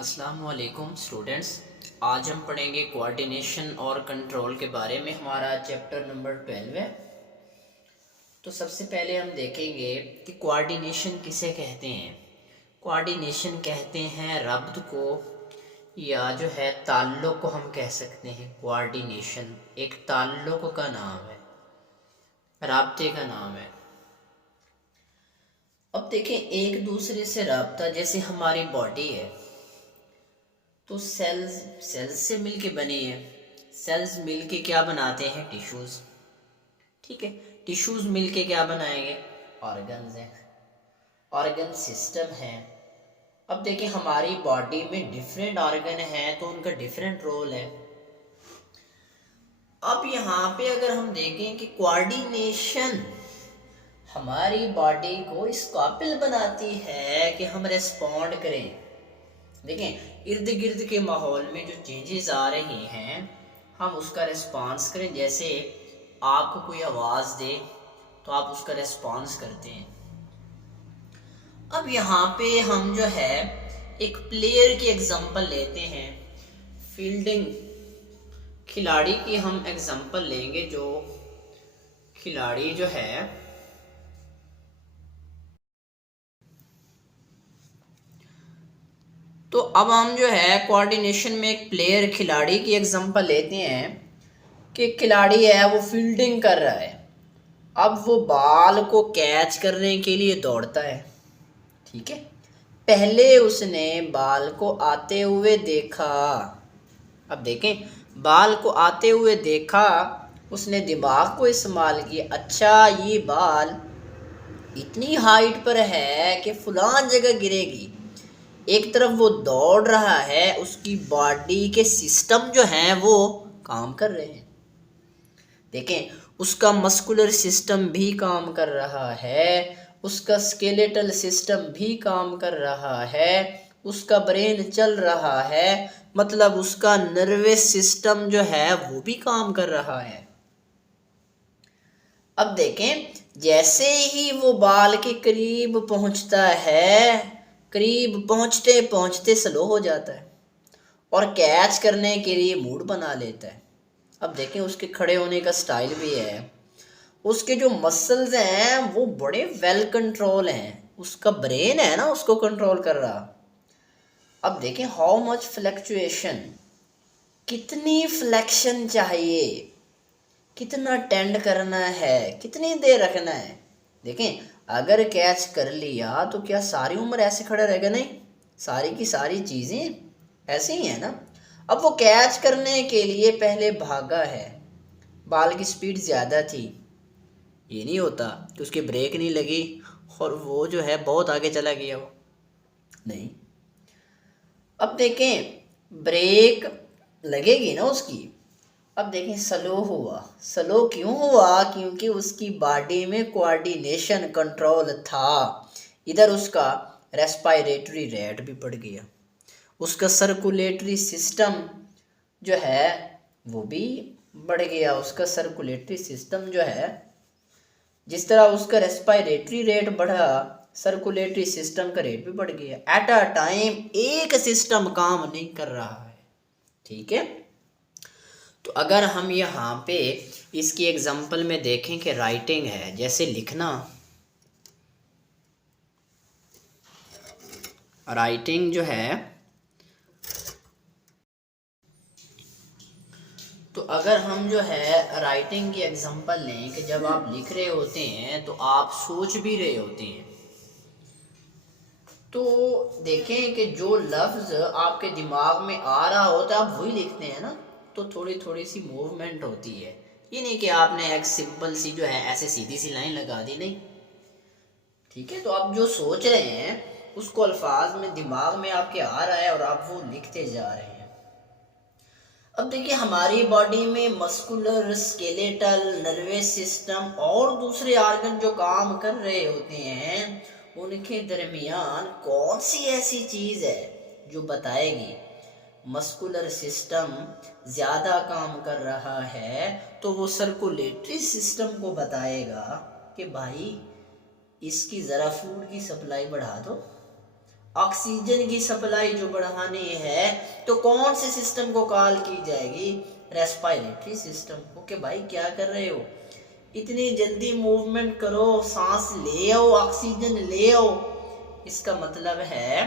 अस्सलाम वालेकुम स्टूडेंट्स। आज हम पढ़ेंगे कोऑर्डिनेशन और कंट्रोल के बारे में। हमारा चैप्टर नंबर 12 है। तो सबसे पहले हम देखेंगे कि कोऑर्डिनेशन किसे कहते हैं। कोऑर्डिनेशन कहते हैं रब्त को, या जो है ताल्लुक़ को हम कह सकते हैं। कोऑर्डिनेशन एक ताल्लुक़ का नाम है, राब्ते का नाम है। अब देखें, एक दूसरे से राब्ता, जैसे हमारी बॉडी है तो सेल्स से मिलके बने हैं। सेल्स मिलके क्या बनाते हैं? टिश्यूज़। ठीक है, टिश्यूज़ मिलके क्या बनाएंगे? ऑर्गन्स हैं, ऑर्गन सिस्टम है। अब देखिए, हमारी बॉडी में डिफरेंट ऑर्गन हैं तो उनका डिफरेंट रोल है। अब यहाँ पे अगर हम देखें कि कोऑर्डिनेशन हमारी बॉडी को इस काबिल बनाती है कि हम रेस्पॉन्ड करें। देखें, इर्द गिर्द के माहौल में जो चेंजेस आ रही हैं हम उसका रिस्पांस करें। जैसे आपको कोई आवाज़ दे तो आप उसका रिस्पांस करते हैं। अब यहाँ पे हम जो है एक प्लेयर की एग्जांपल लेते हैं। फील्डिंग खिलाड़ी की हम एग्जांपल लेंगे। जो खिलाड़ी जो है तो अब हम जो है कोऑर्डिनेशन में एक प्लेयर खिलाड़ी की एग्जांपल लेते हैं कि खिलाड़ी है वो फील्डिंग कर रहा है। अब वो बॉल को कैच करने के लिए दौड़ता है। ठीक है, पहले उसने बॉल को आते हुए देखा। अब देखें, बॉल को आते हुए देखा, उसने दिमाग को इस्तेमाल किया। अच्छा, ये बॉल इतनी हाइट पर है कि फलां जगह गिरेगी। एक तरफ वो दौड़ रहा है, उसकी बॉडी के सिस्टम जो हैं वो काम कर रहे हैं। देखें, उसका मस्कुलर सिस्टम भी काम कर रहा है, उसका स्केलेटल सिस्टम भी काम कर रहा है, उसका ब्रेन चल रहा है, मतलब उसका नर्वस सिस्टम जो है वो भी काम कर रहा है। अब देखें, जैसे ही वो बॉल के करीब पहुंचता है, करीब पहुंचते पहुंचते स्लो हो जाता है और कैच करने के लिए मूड बना लेता है। अब देखें, उसके खड़े होने का स्टाइल भी है, उसके जो मसल्स हैं वो बड़े वेल कंट्रोल हैं, उसका ब्रेन है ना उसको कंट्रोल कर रहा। अब देखें, हाउ मच फ्लक्चुएशन, कितनी फ्लेक्शन चाहिए, कितना टेंड करना है, कितनी देर रखना है। देखें, अगर कैच कर लिया तो क्या सारी उम्र ऐसे खड़ा रहेगा? नहीं, सारी की सारी चीज़ें ऐसे ही है ना। अब वो कैच करने के लिए पहले भागा है, बॉल की स्पीड ज़्यादा थी। ये नहीं होता कि उसकी ब्रेक नहीं लगी और वो जो है बहुत आगे चला गया वो, नहीं। अब देखें, ब्रेक लगेगी ना उसकी। अब देखें, स्लो हुआ। स्लो क्यों हुआ? क्योंकि उसकी बॉडी में कोऑर्डिनेशन कंट्रोल था। इधर उसका रेस्पिरेटरी रेट भी बढ़ गया, उसका सर्कुलेटरी सिस्टम जो है वो भी बढ़ गया। उसका सर्कुलेटरी सिस्टम जो है, जिस तरह उसका रेस्पिरेटरी रेट बढ़ा, सर्कुलेटरी सिस्टम का रेट भी बढ़ गया। एट अ टाइम एक सिस्टम काम नहीं कर रहा है। ठीक है, तो अगर हम यहाँ पे इसकी एग्जांपल में देखें कि राइटिंग है, जैसे लिखना, राइटिंग जो है, तो अगर हम जो है राइटिंग की एग्जांपल लें कि जब आप लिख रहे होते हैं तो आप सोच भी रहे होते हैं। तो देखें कि जो लफ्ज़ आपके दिमाग में आ रहा होता है आप वही लिखते हैं ना, तो थोड़ी थोड़ी सी मूवमेंट होती है। ये नहीं कि आपने एक सिंपल सी जो है ऐसे सीधी सी लाइन लगा दी, नहीं। ठीक है, तो आप जो सोच रहे हैं उसको अल्फाज में दिमाग में आपके आ रहा है और आप वो लिखते जा रहे हैं। अब देखिए, हमारी बॉडी में मस्कुलर, स्केलेटल, नर्वस सिस्टम और दूसरे ऑर्गन जो काम कर रहे होते हैं, उनके दरमियान कौन सी ऐसी चीज़ है जो बताएगी मस्कुलर सिस्टम ज़्यादा काम कर रहा है, तो वो सर्कुलेटरी सिस्टम को बताएगा कि भाई इसकी ज़रा फूड की सप्लाई बढ़ा दो। ऑक्सीजन की सप्लाई जो बढ़ानी है तो कौन से सिस्टम को कॉल की जाएगी, रेस्पिरेटरी सिस्टम। ओके भाई, क्या कर रहे हो, इतनी जल्दी मूवमेंट करो, सांस ले आओ, ऑक्सीजन ले आओ। इसका मतलब है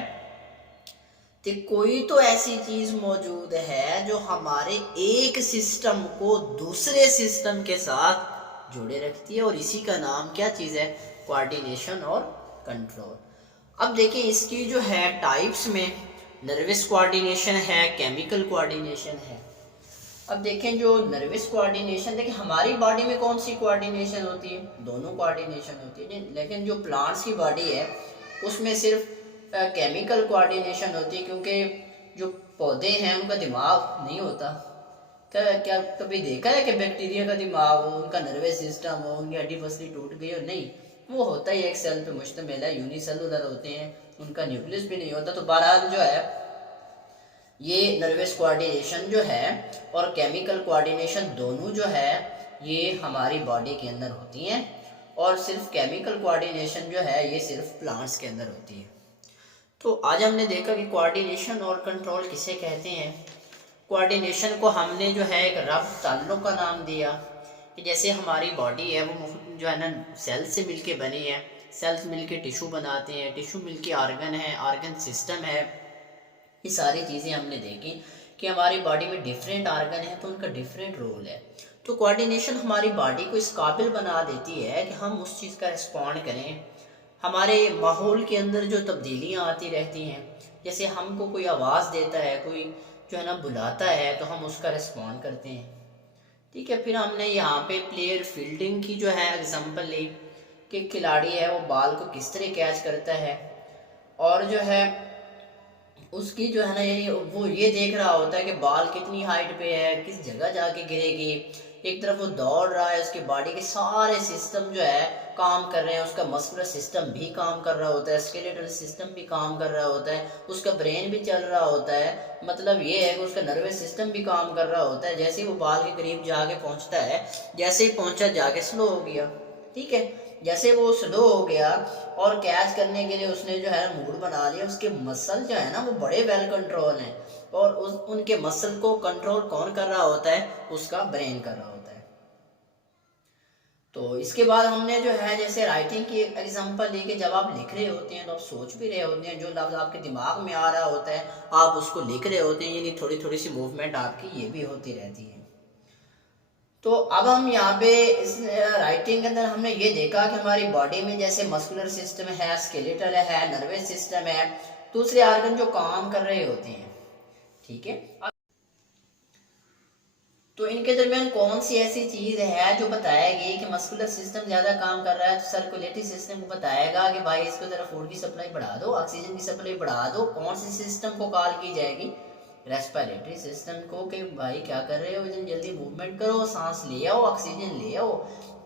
कि कोई तो ऐसी चीज मौजूद है जो हमारे एक सिस्टम को दूसरे सिस्टम के साथ जोड़े रखती है, और इसी का नाम क्या चीज है, कोऑर्डिनेशन और कंट्रोल। अब देखिए इसकी जो है टाइप्स में नर्वस कोऑर्डिनेशन है, केमिकल कोऑर्डिनेशन है। अब देखें जो नर्वस कोऑर्डिनेशन, देखिए हमारी बॉडी में कौन सी कोऑर्डिनेशन होती है, दोनों कोऑर्डिनेशन होती है, लेकिन जो प्लांट्स की बॉडी है उसमें सिर्फ केमिकल कोऑर्डिनेशन होती है, क्योंकि जो पौधे हैं उनका दिमाग नहीं होता। क्या कभी देखा है कि बैक्टीरिया का दिमाग हो, उनका नर्वस सिस्टम हो, उनकी हड्डी पसली टूट गई हो, नहीं, वो होता ही एक सेल पे मुश्तमिल है, यूनिसेलुलर होते हैं, उनका न्यूक्लियस भी नहीं होता। तो बहरहाल जो है ये नर्वस कोऑर्डिनेशन जो है और केमिकल कोऑर्डिनेशन दोनों जो है ये हमारी बॉडी के अंदर होती हैं, और सिर्फ केमिकल कोऑर्डिनेशन जो है ये सिर्फ प्लांट्स के अंदर होती है। तो आज हमने देखा कि कोऑर्डिनेशन और कंट्रोल किसे कहते हैं। कोऑर्डिनेशन को हमने जो है एक रब्त ताल्लुक का नाम दिया, कि जैसे हमारी बॉडी है वो जो है ना सेल से मिलके बनी है, सेल्स मिलके टिश्यू बनाते हैं, टिश्यू मिलके ऑर्गन है, ऑर्गन सिस्टम है। ये सारी चीज़ें हमने देखी कि हमारी बॉडी में डिफरेंट ऑर्गन है तो उनका डिफरेंट रोल है। तो कोऑर्डिनेशन हमारी बॉडी को इस काबिल बना देती है कि हम उस चीज़ का रिस्पॉन्ड करें। हमारे माहौल के अंदर जो तब्दीलियाँ आती रहती हैं, जैसे हमको कोई आवाज़ देता है, कोई जो है ना बुलाता है, तो हम उसका रिस्पॉन्ड करते हैं। ठीक है, फिर हमने यहाँ पे प्लेयर फील्डिंग की जो है एग्जांपल ली कि खिलाड़ी है वो बॉल को किस तरह कैच करता है, और जो है उसकी जो है ना ये वो ये देख रहा होता है कि बॉल कितनी हाइट पे है, किस जगह जाके गिरेगी। एक तरफ वो दौड़ रहा है, उसके बॉडी के सारे सिस्टम जो है काम कर रहे हैं, उसका मस्कुलर सिस्टम भी काम कर रहा होता है, स्केलेटल सिस्टम भी काम कर रहा होता है, उसका ब्रेन भी चल रहा होता है। मतलब ये है कि उसका नर्वस सिस्टम भी काम कर रहा होता है। जैसे ही वो बॉल के करीब जाके पहुंचता है, जैसे ही पहुंचा जाके स्लो हो गया, ठीक है, जैसे वो स्लो हो गया और कैच करने के लिए उसने जो है मूड बना लिया, उसके मसल जो है ना वो बड़े वेल कंट्रोल हैं, और उनके मसल को कंट्रोल कौन कर रहा होता है, उसका ब्रेन कर रहा होता है। तो इसके बाद हमने जो है जैसे राइटिंग की एग्जांपल लेके, जब आप लिख रहे होते हैं तो आप सोच भी रहे होते हैं, जो लफ्ज़ आपके दिमाग में आ रहा होता है आप उसको लिख रहे होते हैं, यानी थोड़ी थोड़ी सी मूवमेंट आपकी ये भी होती रहती है। तो अब हम यहाँ पे इस राइटिंग के अंदर हमने ये देखा कि हमारी बॉडी में जैसे मस्कुलर सिस्टम है, स्केलेटल है, नर्वस सिस्टम है, दूसरे ऑर्गन जो काम कर रहे होते हैं, ठीक है। तो इनके दरमियान कौन सी ऐसी चीज है जो बताएगी कि मस्कुलर सिस्टम ज्यादा काम कर रहा है, तो सर्कुलेटरी सिस्टम को बताएगा कि भाई इसको जरा फूड की सप्लाई बढ़ा दो, ऑक्सीजन की सप्लाई बढ़ा दो। कौन सी सिस्टम को कॉल की जाएगी, रेस्पिरेटरी सिस्टम को, कि भाई क्या कर रहे हो, जल्दी मूवमेंट करो, सांस ले आओ, ऑक्सीजन ले आओ।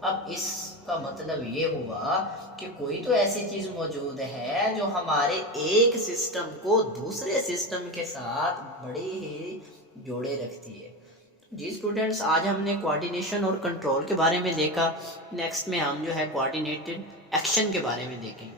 अब इसका मतलब ये हुआ कि कोई तो ऐसी चीज मौजूद है जो हमारे एक सिस्टम को दूसरे सिस्टम के साथ बड़ी ही जोड़े रखती है। जी स्टूडेंट्स, आज हमने कोऑर्डिनेशन और कंट्रोल के बारे में देखा। नेक्स्ट में हम जो है कोऑर्डिनेटेड एक्शन के बारे में देखेंगे।